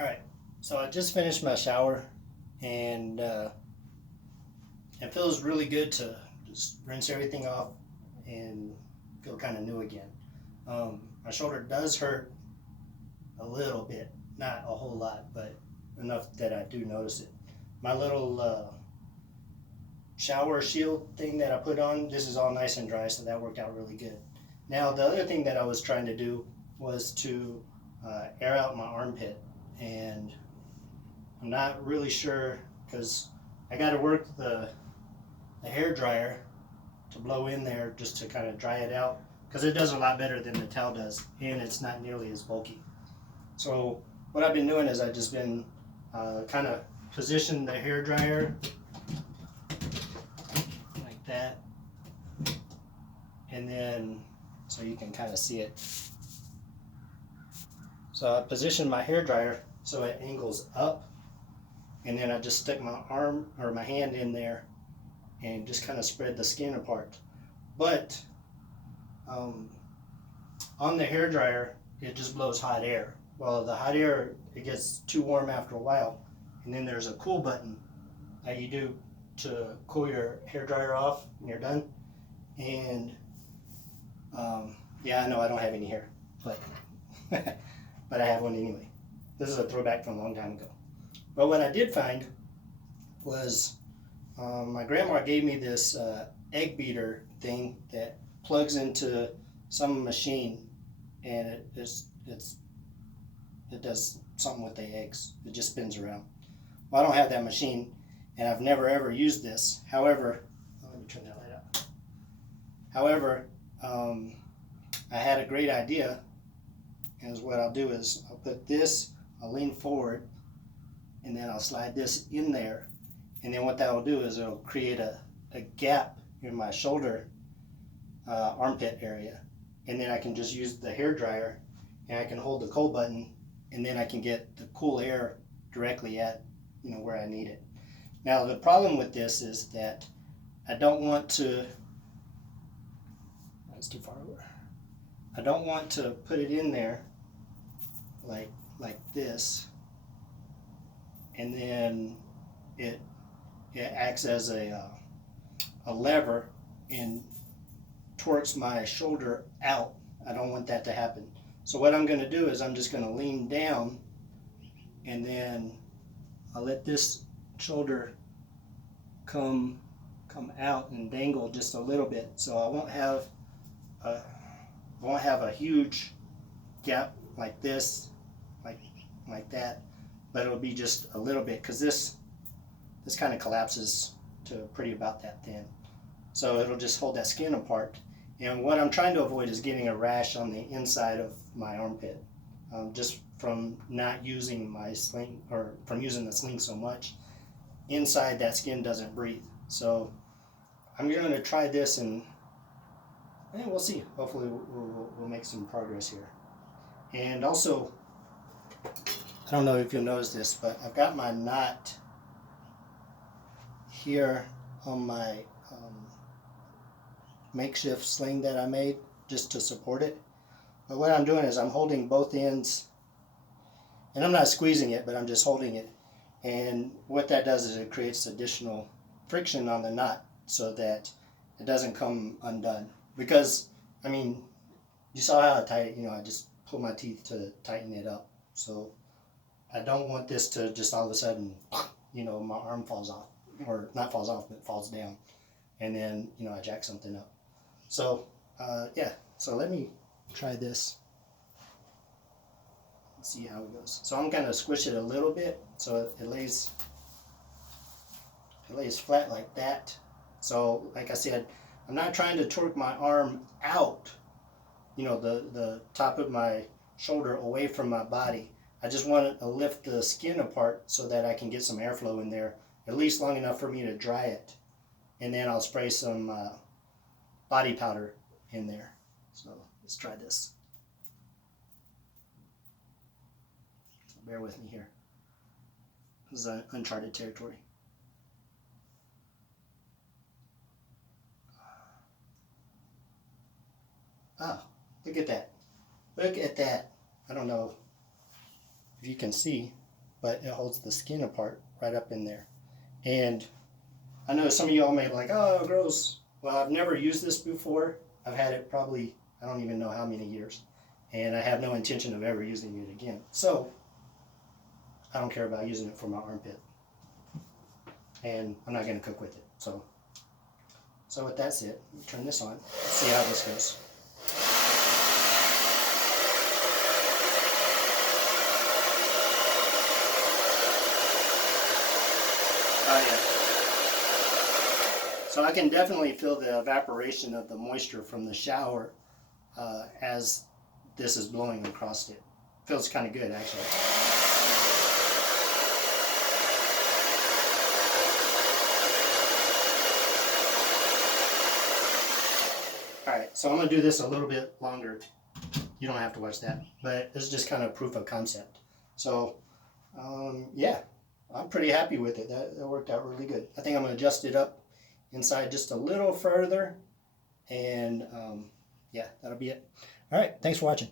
Alright, so I just finished my shower, and it feels really good to just rinse everything off and feel kind of new again. My shoulder does hurt a little bit, not a whole lot, but enough that I do notice it. My little shower shield thing that I put on, this is all nice and dry, so that worked out really good. Now, the other thing that I was trying to do was to air out my armpit, and I'm not really sure because I got to work the hair dryer to blow in there just to kind of dry it out, because it does a lot better than the towel does, and it's not nearly as bulky. So what I've been doing is I've just been kind of position the hair dryer like that, and then so you can kind of see it. So I position my hair dryer so it angles up, and then I just stick my arm or my hand in there and just kind of spread the skin apart. But on the hair dryer, it just blows hot air. Well, the hot air, it gets too warm after a while, and then there's a cool button that you do to cool your hair dryer off when you're done. And yeah, I know I don't have any hair, but but I have one anyway. This is a throwback from a long time ago. But what I did find was my grandma gave me this egg beater thing that plugs into some machine, and it does something with the eggs. It just spins around. Well, I don't have that machine, and I've never ever used this. However, let me turn that light out. However, I had a great idea, and what I'll do is I'll put this, I'll lean forward, and then I'll slide this in there, and then what that will do is it'll create a gap in my shoulder armpit area, and then I can just use the hair dryer, and I can hold the cold button, and then I can get the cool air directly at where I need it. Now the problem with this is that I don't want to, that's too far over, I don't want to put it in there like this, and then it acts as a lever and torques my shoulder out. I don't want that to happen. So what I'm going to do is I'm just going to lean down, and then I'll let this shoulder come out and dangle just a little bit, so I won't have a huge gap like this, like that, but it'll be just a little bit, because this kind of collapses to pretty about that thin. So it'll just hold that skin apart. And what I'm trying to avoid is getting a rash on the inside of my armpit, just from not using my sling, or from using the sling so much. Inside, that skin doesn't breathe. So I'm going to try this, and we'll see. Hopefully we'll make some progress here. And also, I don't know if you'll notice this, but I've got my knot here on my makeshift sling that I made just to support it. But what I'm doing is I'm holding both ends, and I'm not squeezing it, but I'm just holding it. And what that does is it creates additional friction on the knot so that it doesn't come undone. Because, I mean, you saw how tight, I just pulled my teeth to tighten it up. So I don't want this to just all of a sudden, my arm falls off, or not falls off, but falls down, and then, I jack something up. So, yeah, so let me try this. Let's see how it goes. So I'm going to squish it a little bit so it lays flat like that. So, like I said, I'm not trying to torque my arm out, the top of my shoulder away from my body. I just want to lift the skin apart so that I can get some airflow in there, at least long enough for me to dry it. And then I'll spray some body powder in there. So let's try this. So bear with me here. This is uncharted territory. Oh, look at that. Look at that. I don't know if you can see, but it holds the skin apart right up in there. And I know some of y'all may be like, oh, gross. Well, I've never used this before. I've had it probably, I don't even know how many years. And I have no intention of ever using it again. So, I don't care about using it for my armpit. And I'm not going to cook with it. So with that said, turn this on. Let's see how this goes. Oh yeah. So I can definitely feel the evaporation of the moisture from the shower as this is blowing across it. Feels kind of good actually. Alright, so I'm going to do this a little bit longer. You don't have to watch that, but this is just kind of proof of concept. So, yeah, I'm pretty happy with it. That worked out really good. I think I'm going to adjust it up inside just a little further, and yeah, that'll be it. Alright, thanks for watching.